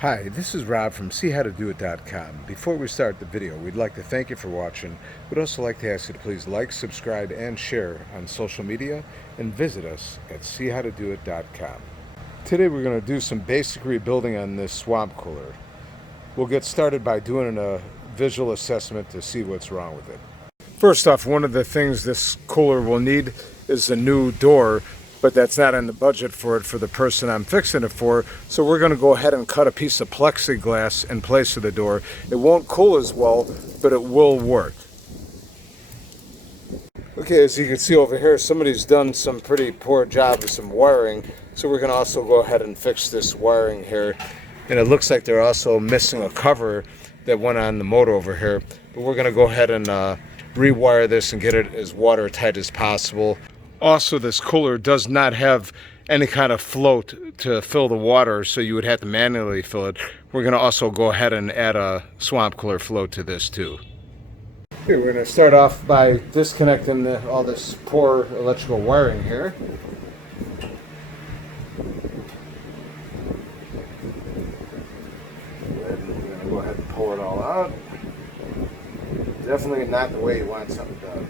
Hi, this is Rob from SeeHowToDoIt.com. Before we start the video, we'd like to thank you for watching. We'd also like to ask you to please like, subscribe, and share on social media, and visit us at SeeHowToDoIt.com. Today we're going to do some basic rebuilding on this swamp cooler. We'll get started by doing a visual assessment to see what's wrong with it. First off, one of the things this cooler will need is a new door, but that's not in the budget for the person I'm fixing it for. So we're going to go ahead and cut a piece of plexiglass in place of the door. It won't cool as well, but it will work. Okay, as you can see over here, somebody's done some pretty poor job of some wiring. So we're going to also go ahead and fix this wiring here. And it looks like they're also missing a cover that went on the motor over here. But we're going to go ahead and rewire this and get it as watertight as possible. Also, this cooler does not have any kind of float to fill the water, so you would have to manually fill it. We're going to also go ahead and add a swamp cooler float to this too. Here, we're going to start off by disconnecting all this poor electrical wiring here. And we're going to go ahead and pull it all out. Definitely not the way you want something done.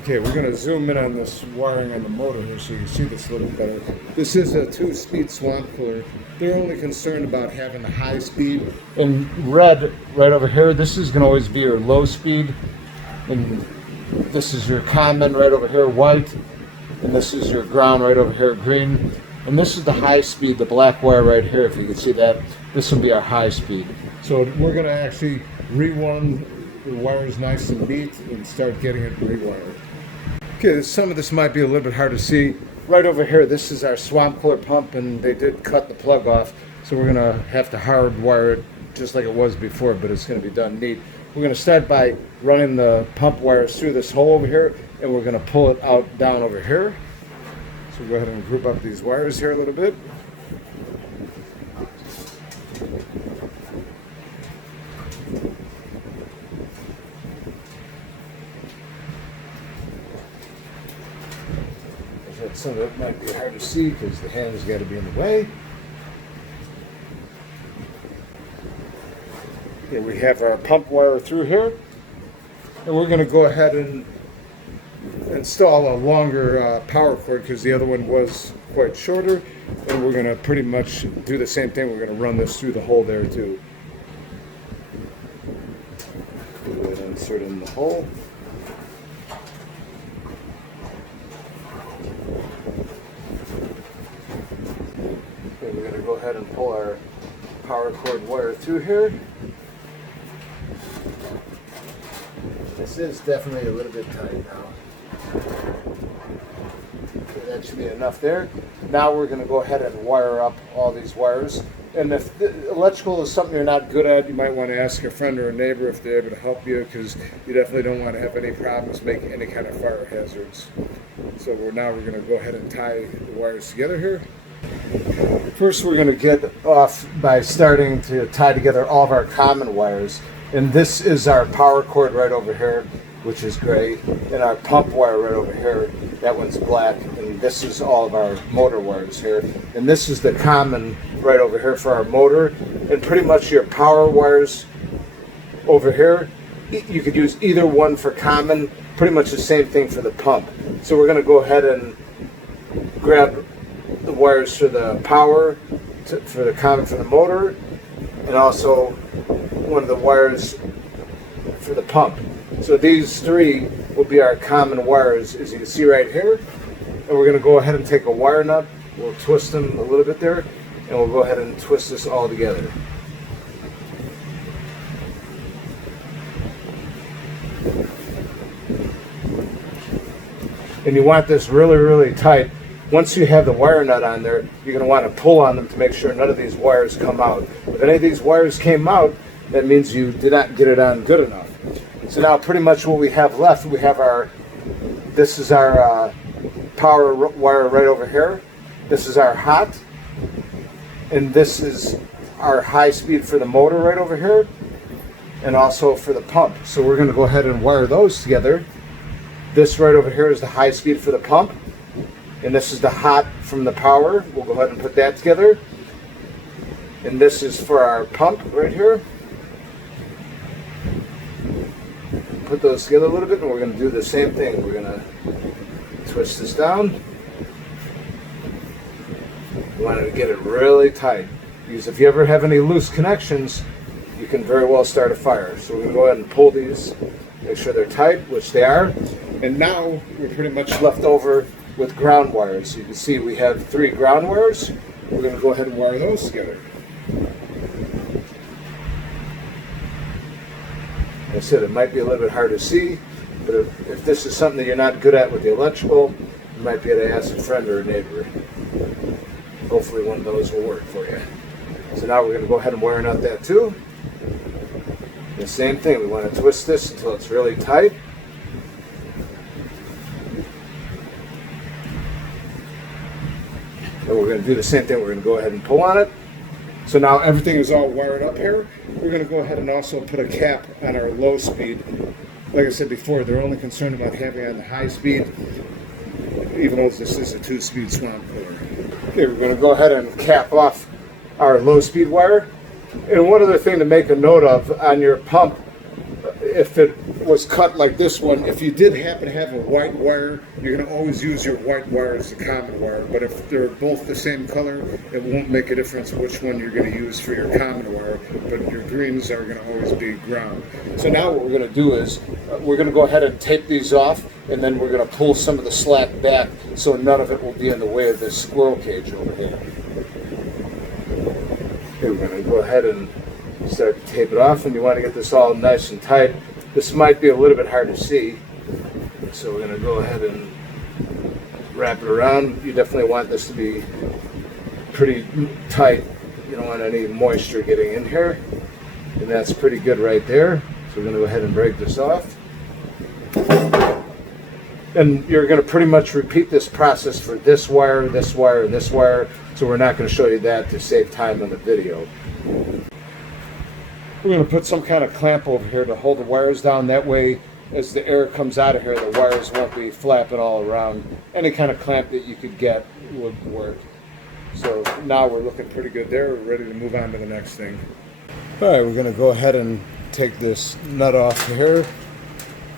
Okay, we're going to zoom in on this wiring on the motor here so you can see this a little better. This is a 2-speed swamp cooler. They're only concerned about having the high speed. In red, right over here, this is going to always be your low speed. And this is your common right over here, white. And this is your ground right over here, green. And this is the high speed, the black wire right here, if you can see that. This will be our high speed. So we're going to actually rerun the wires nice and neat and start getting it rewired. Okay, some of this might be a little bit hard to see. Right over here, this is our swamp cooler pump, and they did cut the plug off, so we're going to have to hardwire it just like it was before, but it's going to be done neat. We're going to start by running the pump wires through this hole over here, and we're going to pull it out down over here. So we'll go ahead and group up these wires here a little bit. Some of it might be hard to see because the hand's got to be in the way. Okay, we have our pump wire through here, and we're going to go ahead and install a longer power cord because the other one was quite shorter, and we're going to pretty much do the same thing. We're going to run this through the hole there too. Go ahead and insert in the hole. Okay, we're going to go ahead and pull our power cord wire through here. This is definitely a little bit tight now. Okay, that should be enough there. Now we're going to go ahead and wire up all these wires. And if the electrical is something you're not good at, you might want to ask a friend or a neighbor if they're able to help you, because you definitely don't want to have any problems making any kind of fire hazards. So now we're going to go ahead and tie the wires together here. First, we're going to get off by starting to tie together all of our common wires. And this is our power cord right over here, which is gray, and our pump wire right over here, that one's black, and this is all of our motor wires here. And this is the common right over here for our motor, and pretty much your power wires over here, you could use either one for common, pretty much the same thing for the pump. So we're going to go ahead and grab the wires for the power, for the common for the motor, and also one of the wires for the pump. So these three will be our common wires, as you can see right here. And we're going to go ahead and take a wire nut. We'll twist them a little bit there, and we'll go ahead and twist this all together. And you want this really, really tight. Once you have the wire nut on there, you're going to want to pull on them to make sure none of these wires come out. If any of these wires came out, that means you did not get it on good enough. So now pretty much what we have left, we have this is our power wire right over here. This is our hot. And this is our high speed for the motor right over here. And also for the pump. So we're going to go ahead and wire those together. This right over here is the high speed for the pump, and this is the hot from the power. We'll go ahead and put that together. And this is for our pump right here. Put those together a little bit, and we're going to do the same thing. We're going to twist this down. You want to get it really tight, because if you ever have any loose connections, you can very well start a fire. So we're going to go ahead and pull these, make sure they're tight, which they are. And now we're pretty much left over with ground wires. You can see we have 3 ground wires. We're going to go ahead and wire those together. Like I said, it might be a little bit hard to see, but if this is something that you're not good at with the electrical, you might be able to ask a friend or a neighbor. Hopefully one of those will work for you. So now we're going to go ahead and wire out that too. The same thing, we want to twist this until it's really tight. And we're going to do the same thing, we're going to go ahead and pull on it. So now everything is all wired up here. We're going to go ahead and also put a cap on our low speed. Like I said before, they're only concerned about having on the high speed, even though this is a 2-speed swamp cooler. Okay, we're going to go ahead and cap off our low speed wire. And one other thing to make a note of on your pump, if it was cut like this one, if you did happen to have a white wire, you're going to always use your white wire as the common wire. But if they're both the same color, it won't make a difference which one you're going to use for your common wire, but your greens are going to always be ground. So now what we're going to do is we're going to go ahead and tape these off, and then we're going to pull some of the slack back so none of it will be in the way of this squirrel cage over here. Okay, we're going to go ahead and start to tape it off, and you want to get this all nice and tight. This might be a little bit hard to see, so we're going to go ahead and wrap it around. You definitely want this to be pretty tight. You don't want any moisture getting in here, and that's pretty good right there. So we're going to go ahead and break this off. And you're going to pretty much repeat this process for this wire, this wire, and this wire, so we're not going to show you that to save time on the video. We're going to put some kind of clamp over here to hold the wires down. That way, as the air comes out of here, the wires won't be flapping all around. Any kind of clamp that you could get would work. So now we're looking pretty good there. We're ready to move on to the next thing. All right, we're going to go ahead and take this nut off here,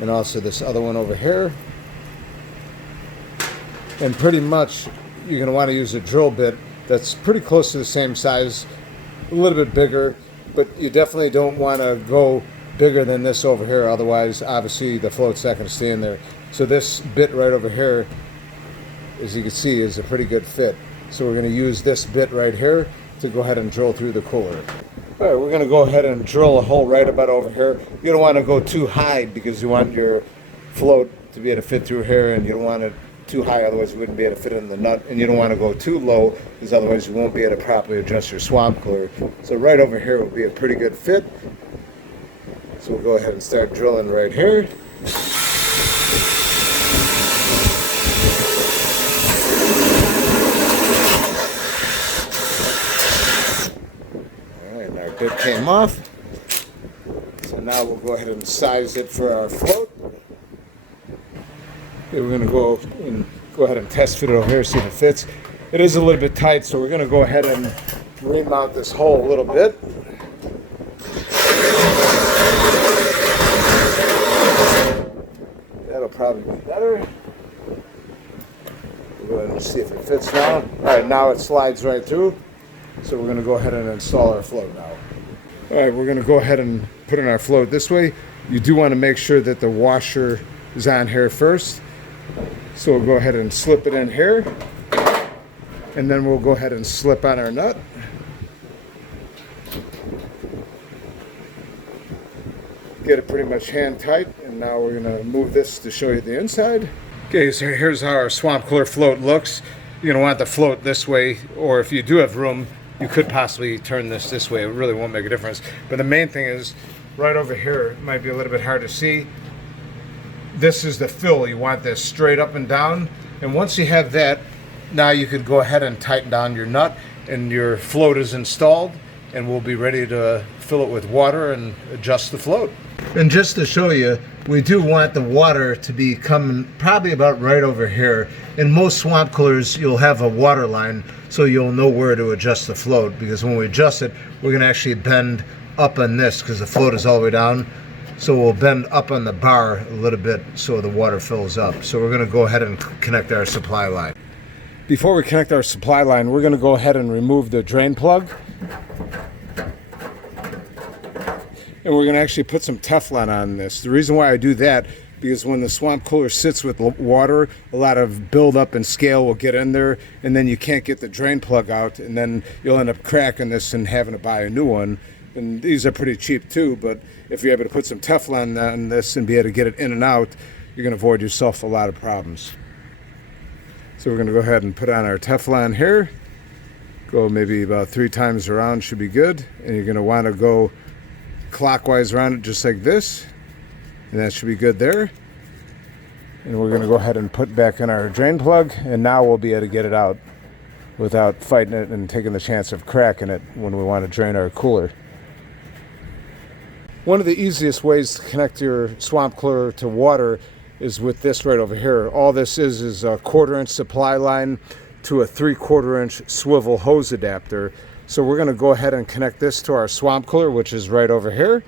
and also this other one over here. And pretty much, you're going to want to use a drill bit that's pretty close to the same size, a little bit bigger. But you definitely don't want to go bigger than this over here, otherwise obviously the float's not going to stay in there. So this bit right over here, as you can see, is a pretty good fit. So we're going to use this bit right here to go ahead and drill through the cooler. All right, we're going to go ahead and drill a hole right about over here. You don't want to go too high because you want your float to be able to fit through here, and you don't want it too high, otherwise you wouldn't be able to fit in the nut, and you don't want to go too low because otherwise you won't be able to properly adjust your swamp cooler. So right over here will be a pretty good fit. So we'll go ahead and start drilling right here. All right, and our bit came off. So now we'll go ahead and size it for our float. We're going to go ahead and test fit it over here, see if it fits. It is a little bit tight, so we're going to go ahead and remount this hole a little bit. That'll probably be better. We'll go ahead and see if it fits now. All right, now it slides right through. So we're going to go ahead and install our float now. All right, we're going to go ahead and put in our float this way. You do want to make sure that the washer is on here first. So we'll go ahead and slip it in here, and then we'll go ahead and slip on our nut. Get it pretty much hand tight, and now we're going to move this to show you the inside. Okay, so here's how our swamp cooler float looks. You're going to want the float this way, or if you do have room, you could possibly turn this way. It really won't make a difference. But the main thing is, right over here, it might be a little bit hard to see. This is the fill. You want this straight up and down. And once you have that, now you could go ahead and tighten down your nut, and your float is installed, and we'll be ready to fill it with water and adjust the float. And just to show you, we do want the water to be coming probably about right over here. In most swamp coolers, you'll have a water line, so you'll know where to adjust the float, because when we adjust it, we're going to actually bend up on this because the float is all the way down. So we'll bend up on the bar a little bit so the water fills up. So we're going to go ahead and connect our supply line. Before we connect our supply line, we're going to go ahead and remove the drain plug. And we're going to actually put some Teflon on this. The reason why I do that, because when the swamp cooler sits with water, a lot of buildup and scale will get in there, and then you can't get the drain plug out, and then you'll end up cracking this and having to buy a new one. And these are pretty cheap too, but if you're able to put some Teflon on this and be able to get it in and out, you're going to avoid yourself a lot of problems. So we're going to go ahead and put on our Teflon here. Go maybe about 3 times around should be good, and you're going to want to go clockwise around it just like this, and that should be good there. And we're going to go ahead and put back in our drain plug, and now we'll be able to get it out without fighting it and taking the chance of cracking it when we want to drain our cooler. One of the easiest ways to connect your swamp cooler to water is with this right over here. All this is a 1/4 inch supply line to a 3/4 inch swivel hose adapter. So we're going to go ahead and connect this to our swamp cooler, which is right over here.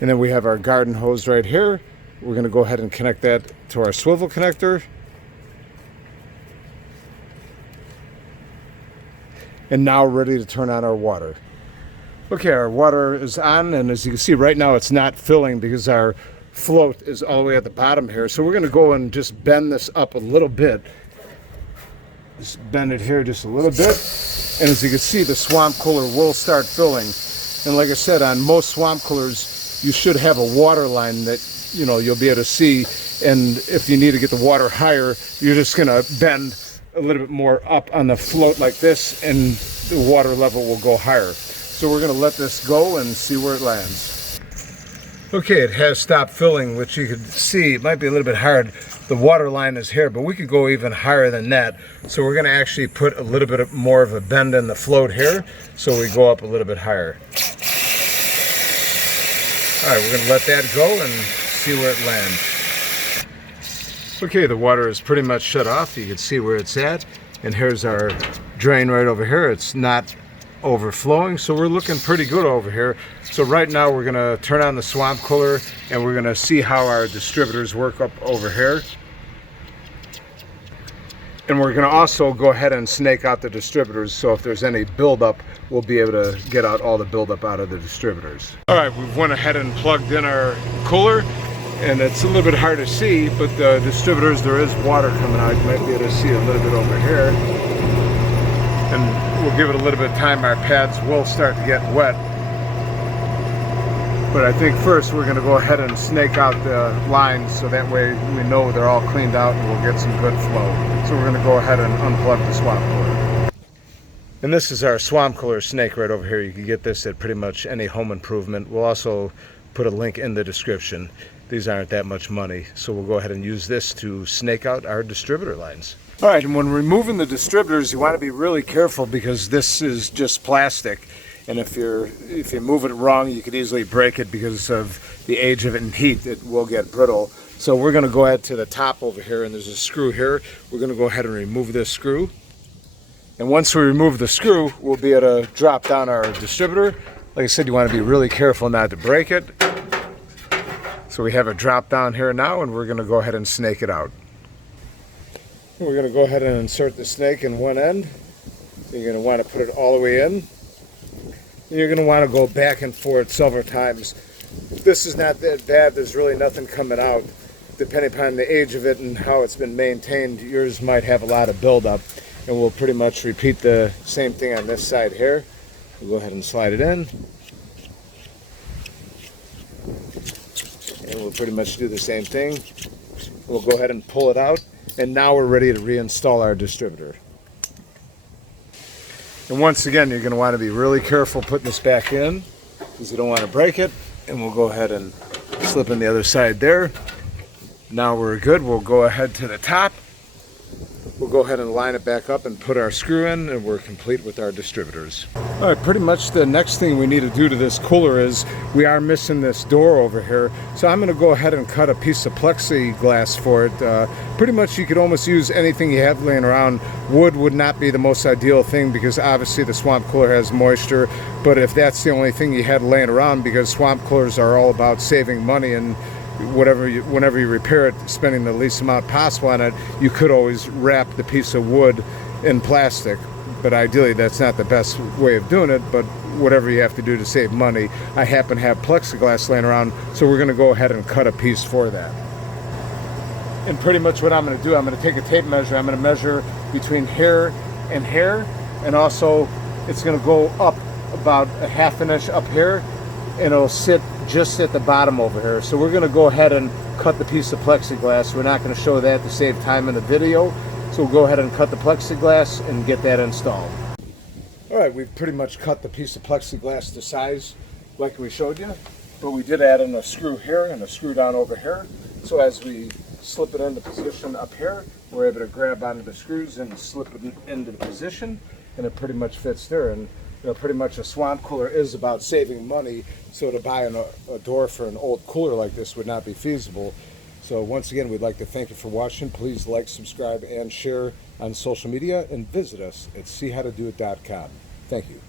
And then we have our garden hose right here. We're going to go ahead and connect that to our swivel connector. And now we're ready to turn on our water. Okay, our water is on, and as you can see right now it's not filling because our float is all the way at the bottom here. So we're going to go and just bend this up a little bit. Just bend it here just a little bit, and as you can see, the swamp cooler will start filling. And like I said, on most swamp coolers you should have a water line that you'll be able to see, and if you need to get the water higher, you're just going to bend a little bit more up on the float like this, and the water level will go higher. So we're going to let this go and see where it lands. Okay, it has stopped filling, which you can see it might be a little bit hard. The water line is here, but we could go even higher than that. So we're going to actually put a little bit more of a bend in the float here, so we go up a little bit higher. All right, we're going to let that go and see where it lands. Okay, the water is pretty much shut off. You can see where it's at. And here's our drain right over here. It's not overflowing, so we're looking pretty good over here. So right now we're going to turn on the swamp cooler, and we're going to see how our distributors work up over here. And we're going to also go ahead and snake out the distributors, so if there's any buildup, we'll be able to get out all the buildup out of the distributors. All right, we've went ahead and plugged in our cooler, and it's a little bit hard to see, but the distributors, there is water coming out. You might be able to see a little bit over here. And we'll give it a little bit of time. Our pads will start to get wet. But I think first we're going to go ahead and snake out the lines, so that way we know they're all cleaned out and we'll get some good flow. So we're going to go ahead and unplug the swamp cooler. And this is our swamp cooler snake right over here. You can get this at pretty much any home improvement. We'll also put a link in the description. These aren't that much money, so we'll go ahead and use this to snake out our distributor lines. All right, and when removing the distributors, you want to be really careful because this is just plastic. And if you move it wrong, you could easily break it because of the age of it and heat. It will get brittle. So we're going to go ahead to the top over here, and there's a screw here. We're going to go ahead and remove this screw. And once we remove the screw, we'll be able to drop down our distributor. Like I said, you want to be really careful not to break it. So we have a drop down here now, and we're going to go ahead and snake it out. And we're going to go ahead and insert the snake in one end. So you're going to want to put it all the way in. And you're going to want to go back and forth several times. This is not that bad. There's really nothing coming out. Depending upon the age of it and how it's been maintained, yours might have a lot of buildup. And we'll pretty much repeat the same thing on this side here. We'll go ahead and slide it in. And we'll pretty much do the same thing. We'll go ahead and pull it out. And now we're ready to reinstall our distributor. And once again, you're going to want to be really careful putting this back in because you don't want to break it. And we'll go ahead and slip in the other side there. Now we're good. We'll go ahead to the top. we'll go ahead and line it back up and put our screw in, and we're complete with our distributors. All right, pretty much the next thing we need to do to this cooler is we are missing this door over here. So I'm going to go ahead and cut a piece of plexiglass for it. Pretty much you could almost use anything you have laying around. Wood would not be the most ideal thing because obviously the swamp cooler has moisture, but if that's the only thing you had laying around, because swamp coolers are all about saving money and whenever you repair it, spending the least amount possible on it, you could always wrap the piece of wood in plastic. But ideally that's not the best way of doing it, but whatever you have to do to save money. I happen to have plexiglass laying around, so we're going to go ahead and cut a piece for that. And pretty much what I'm going to do, I'm going to take a tape measure, I'm going to measure between hair and hair, and also it's going to go up about a half an inch up here, and it'll sit just at the bottom over here. So we're going to go ahead and cut the piece of plexiglass. We're not going to show that to save time in the video, so we'll go ahead and cut the plexiglass and get that installed. All right, we've pretty much cut the piece of plexiglass to size like we showed you, but we did add in a screw here and a screw down over here. So as we slip it into position up here, we're able to grab onto the screws and slip it into the position, and it pretty much fits there. And you know, pretty much a swamp cooler is about saving money, so to buy a door for an old cooler like this would not be feasible. So once again, we'd like to thank you for watching. Please like, subscribe, and share on social media, and visit us at seehowtodoit.com. Thank you.